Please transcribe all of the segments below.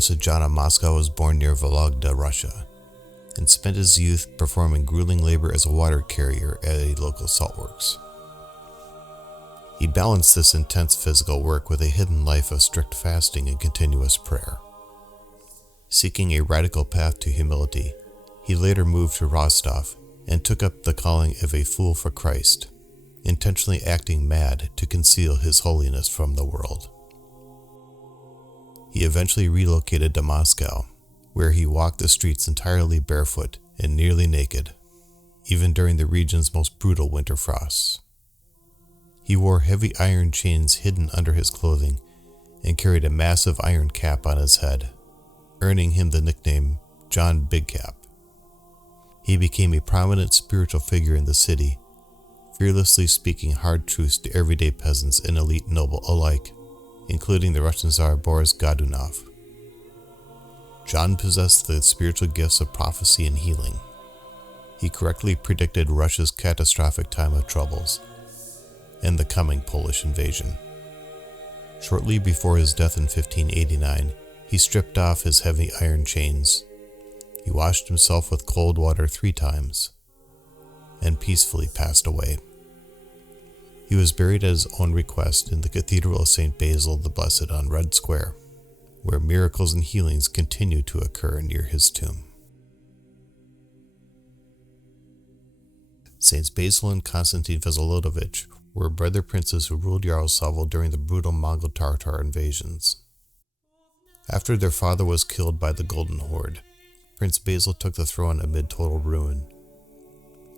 Blessed John of Moscow was born near Vologda, Russia, and spent his youth performing grueling labor as a water carrier at a local saltworks. He balanced this intense physical work with a hidden life of strict fasting and continuous prayer. Seeking a radical path to humility, he later moved to Rostov and took up the calling of a fool for Christ, intentionally acting mad to conceal his holiness from the world. He eventually relocated to Moscow, where he walked the streets entirely barefoot and nearly naked, even during the region's most brutal winter frosts. He wore heavy iron chains hidden under his clothing and carried a massive iron cap on his head, earning him the nickname John Big Cap. He became a prominent spiritual figure in the city, fearlessly speaking hard truths to everyday peasants and elite noble alike, including the Russian Tsar Boris Godunov. John possessed the spiritual gifts of prophecy and healing. He correctly predicted Russia's catastrophic time of troubles and the coming Polish invasion. Shortly before his death in 1589, he stripped off his heavy iron chains. He washed himself with cold water 3 times and peacefully passed away. He was buried at his own request in the Cathedral of St. Basil the Blessed on Red Square, where miracles and healings continue to occur near his tomb. Saints Basil and Constantine Vsevolodovich were brother princes who ruled Yaroslavl during the brutal Mongol Tartar invasions. After their father was killed by the Golden Horde, Prince Basil took the throne amid total ruin.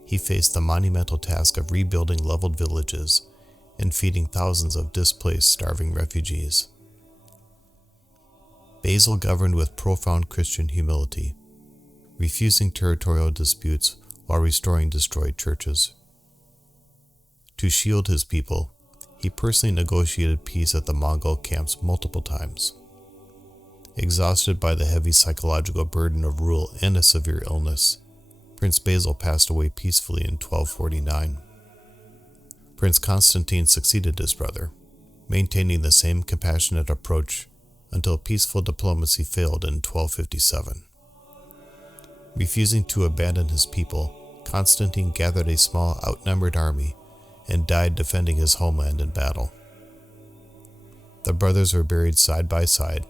He faced the monumental task of rebuilding leveled villages and feeding thousands of displaced, starving refugees. Basil governed with profound Christian humility, refusing territorial disputes while restoring destroyed churches. To shield his people, he personally negotiated peace at the Mongol camps multiple times. Exhausted by the heavy psychological burden of rule and a severe illness, Prince Basil passed away peacefully in 1249. Prince Constantine succeeded his brother, maintaining the same compassionate approach until peaceful diplomacy failed in 1257. Refusing to abandon his people, Constantine gathered a small outnumbered army and died defending his homeland in battle. The brothers were buried side by side,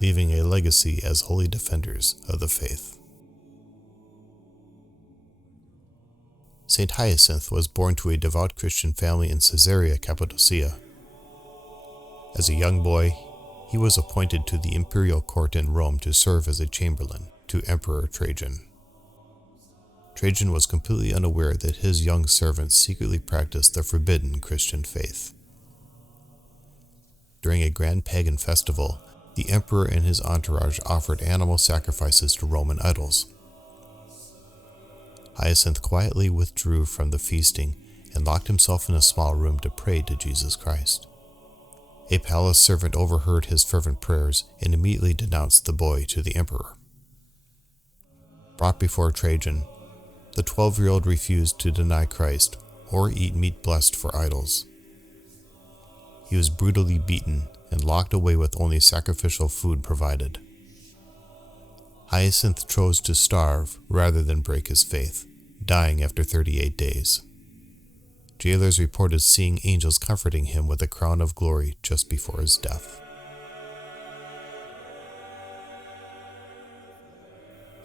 leaving a legacy as holy defenders of the faith. Saint Hyacinth was born to a devout Christian family in Caesarea Cappadocia. As a young boy, he was appointed to the imperial court in Rome to serve as a chamberlain to Emperor Trajan. Trajan was completely unaware that his young servant secretly practiced the forbidden Christian faith. During a grand pagan festival, the emperor and his entourage offered animal sacrifices to Roman idols. Hyacinth quietly withdrew from the feasting and locked himself in a small room to pray to Jesus Christ. A palace servant overheard his fervent prayers and immediately denounced the boy to the emperor. Brought before Trajan, the 12-year-old refused to deny Christ or eat meat blessed for idols. He was brutally beaten and locked away with only sacrificial food provided. Hyacinth chose to starve rather than break his faith, dying after 38 days. Jailers reported seeing angels comforting him with a crown of glory just before his death.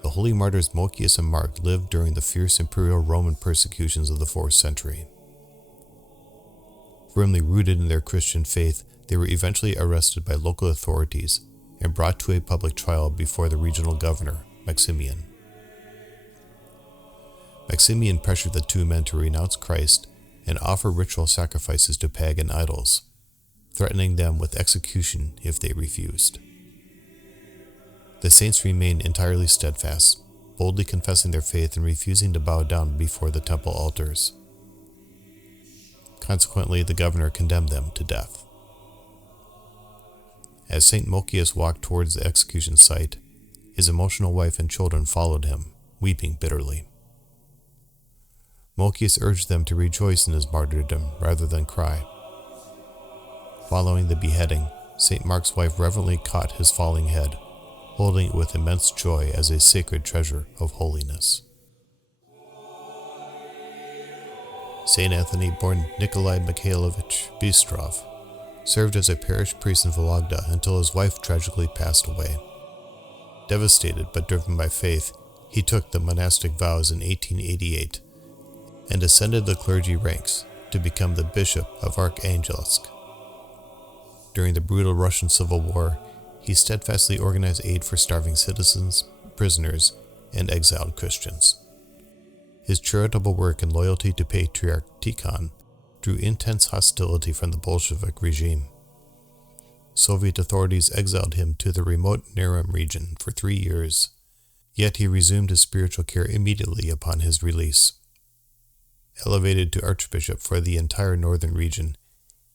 The holy martyrs Mocius and Mark lived during the fierce imperial Roman persecutions of the 4th century. Firmly rooted in their Christian faith, they were eventually arrested by local authorities and brought to a public trial before the regional governor, Maximian. Maximian pressured the 2 men to renounce Christ and offer ritual sacrifices to pagan idols, threatening them with execution if they refused. The saints remained entirely steadfast, boldly confessing their faith and refusing to bow down before the temple altars. Consequently, the governor condemned them to death. As St. Mocius walked towards the execution site, his emotional wife and children followed him, weeping bitterly. Mocius urged them to rejoice in his martyrdom rather than cry. Following the beheading, St. Mark's wife reverently caught his falling head, holding it with immense joy as a sacred treasure of holiness. Saint Anthony, born Nikolai Mikhailovich Bystrov, served as a parish priest in Vologda until his wife tragically passed away. Devastated but driven by faith, he took the monastic vows in 1888 and ascended the clergy ranks to become the Bishop of Arkhangelsk. During the brutal Russian Civil War, he steadfastly organized aid for starving citizens, prisoners, and exiled Christians. His charitable work and loyalty to Patriarch Tikhon drew intense hostility from the Bolshevik regime. Soviet authorities exiled him to the remote Narum region for 3 years, yet he resumed his spiritual care immediately upon his release. Elevated to archbishop for the entire northern region,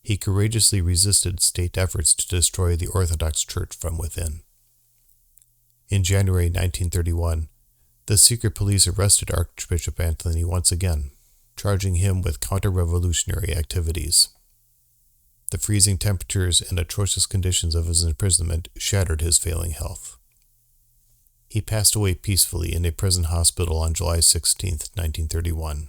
he courageously resisted state efforts to destroy the Orthodox Church from within. In January 1931, the secret police arrested Archbishop Anthony once again, charging him with counter-revolutionary activities. The freezing temperatures and atrocious conditions of his imprisonment shattered his failing health. He passed away peacefully in a prison hospital on July 16, 1931,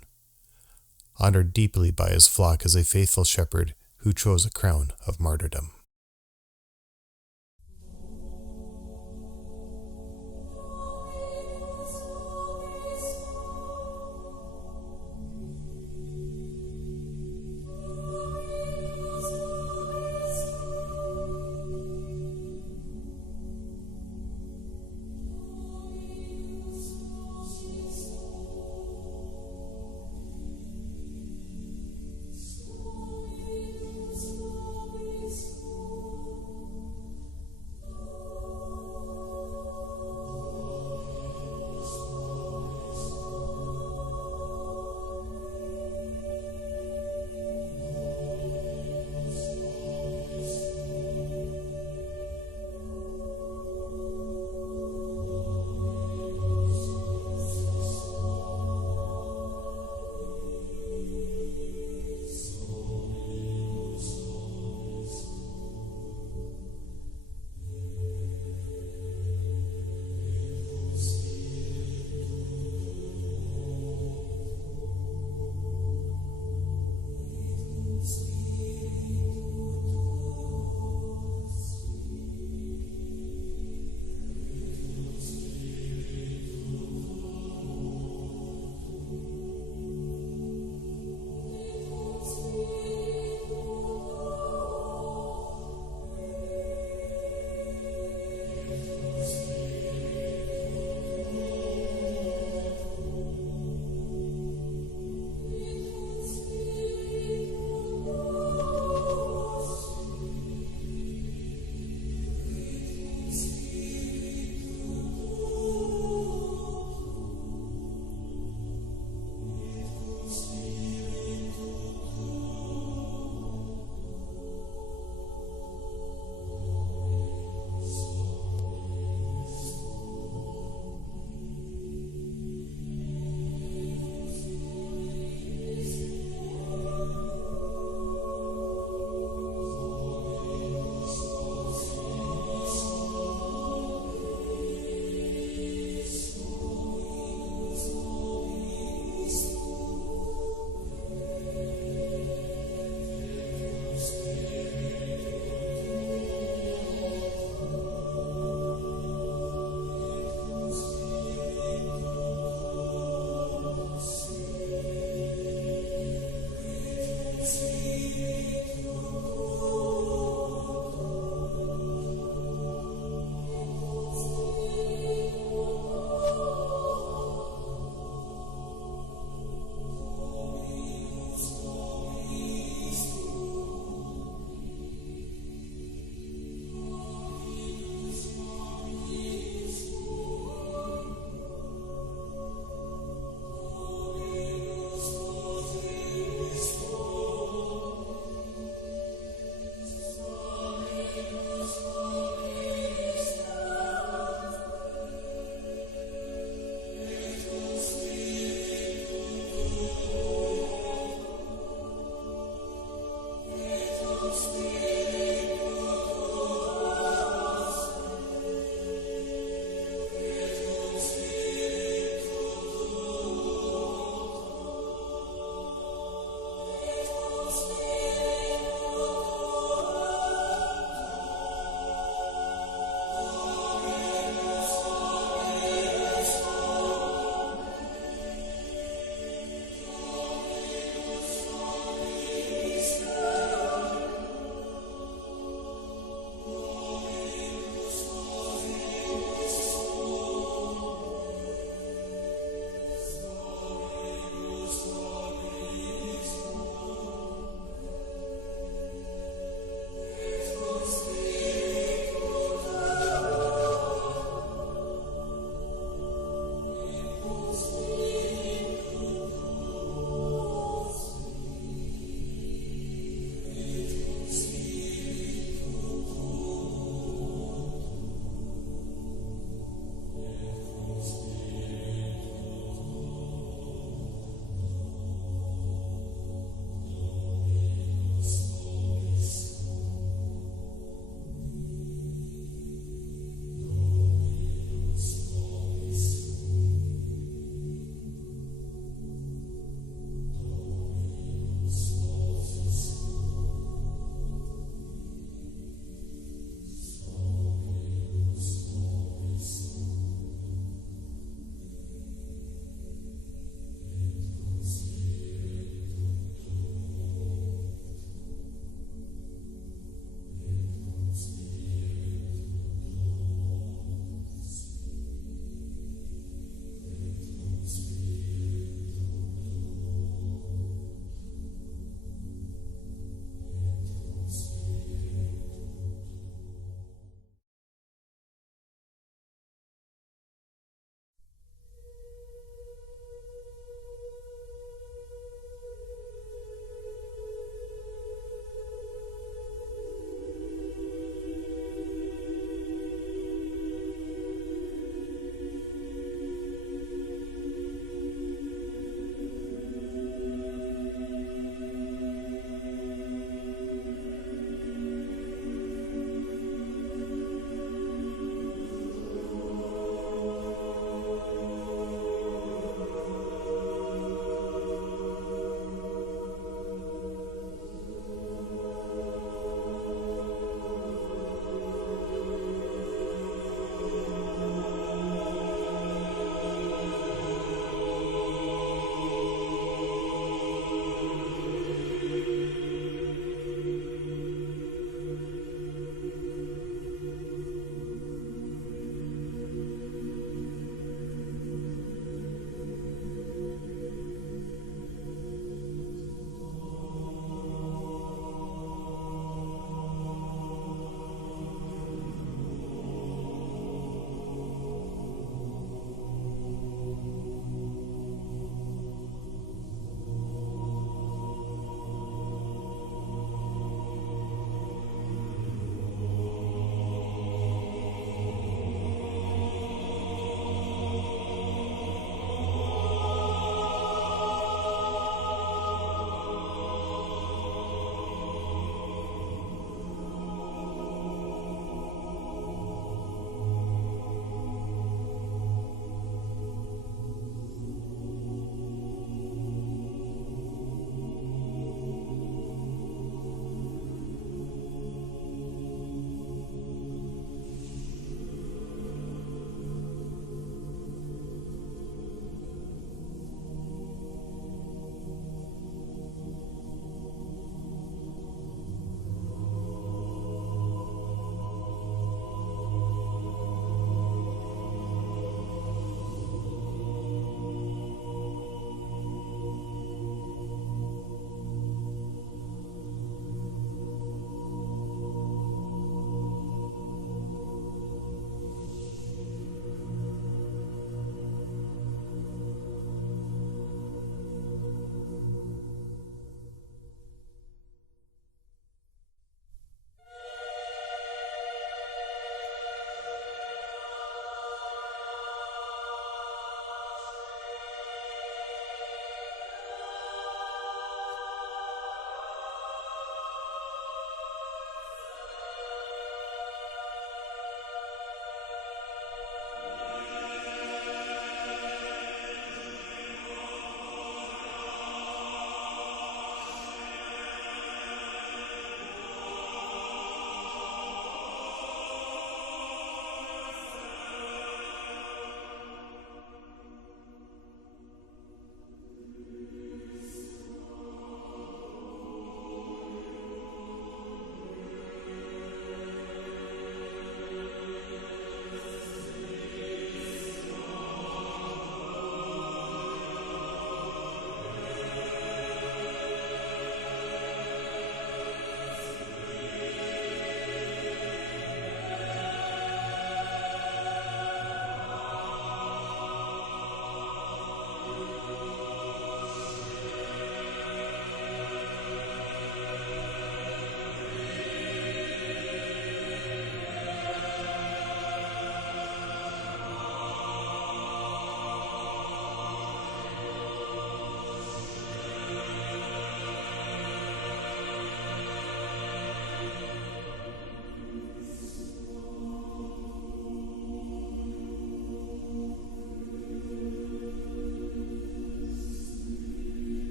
honored deeply by his flock as a faithful shepherd who chose a crown of martyrdom.